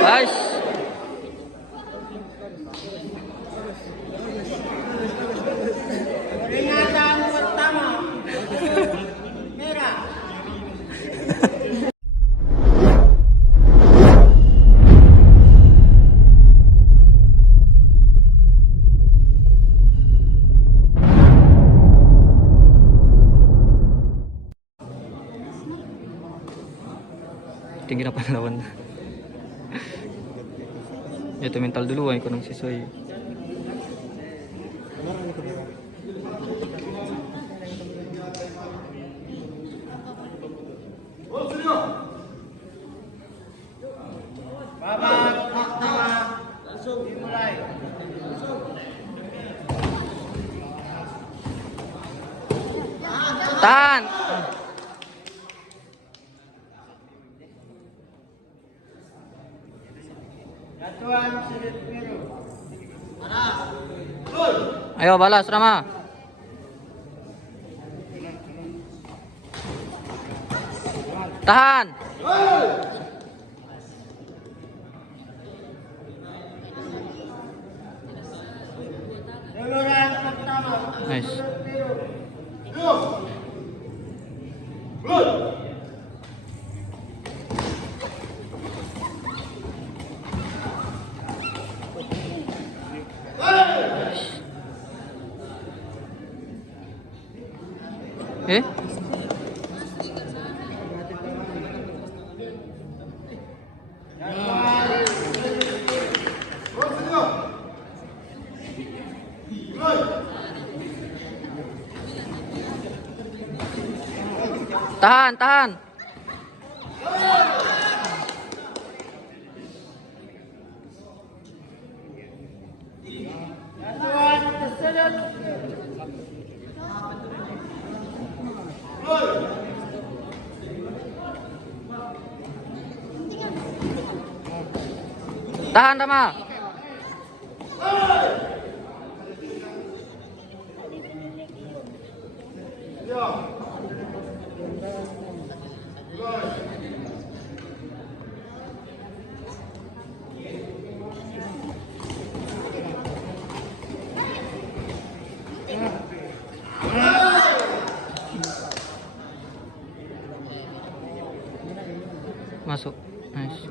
Guys. Peringatan pertama. Merah. Tinggi na lawan. Itu mental dulu ay kunang sisoy. Babak pertama langsung dimulai. Tahan. Jatuhan sudut biru. Ayo balas Rama. Tahan. Duluran pertama. Nice. Sudut biru. Eh? Jatuhan sudut biru. Tahan, tahan. Jatuhan sudut biru. Tahan Rama. Masuk. Nice.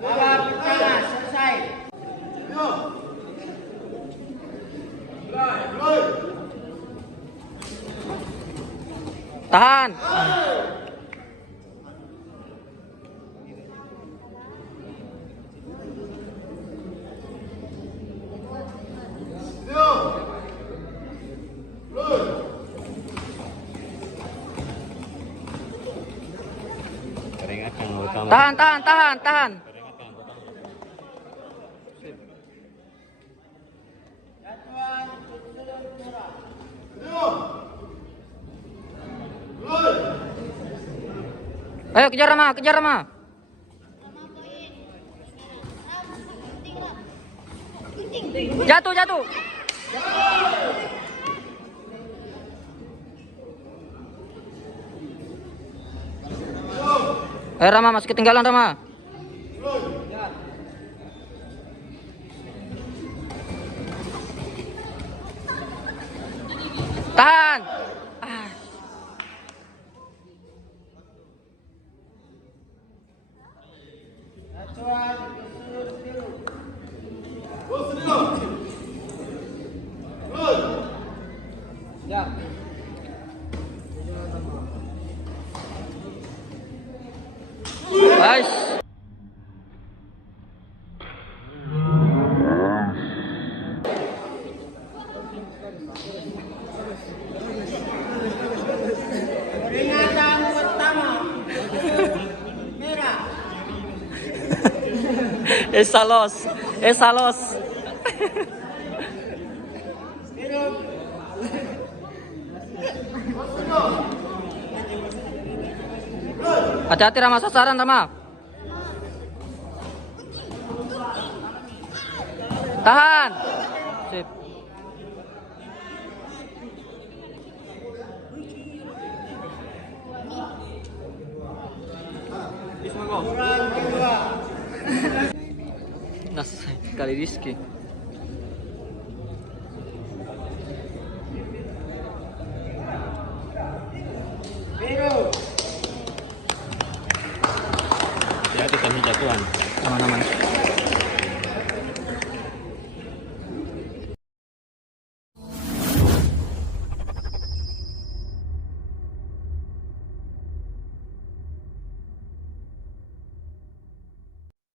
Babak pertama selesai. Tahan. Peringatan utama. Tahan, tahan, tahan, tahan. Jatuhan sudut merah. Ayo kejar Rama, kejar Rama. Jatuh, jatuh. Ayo Rama, masih ketinggalan Rama. Tahan. Jatuhan sudut biru. Guys. Peringatan pertama. Merah. Esalos, esalos. Biru. Hati-hati Rama, sasaran Rama. Tahan. Sip. kurang kedua. Nasay kali Rizky. Biru. Ya, itu kami jatuhan. Aman-aman.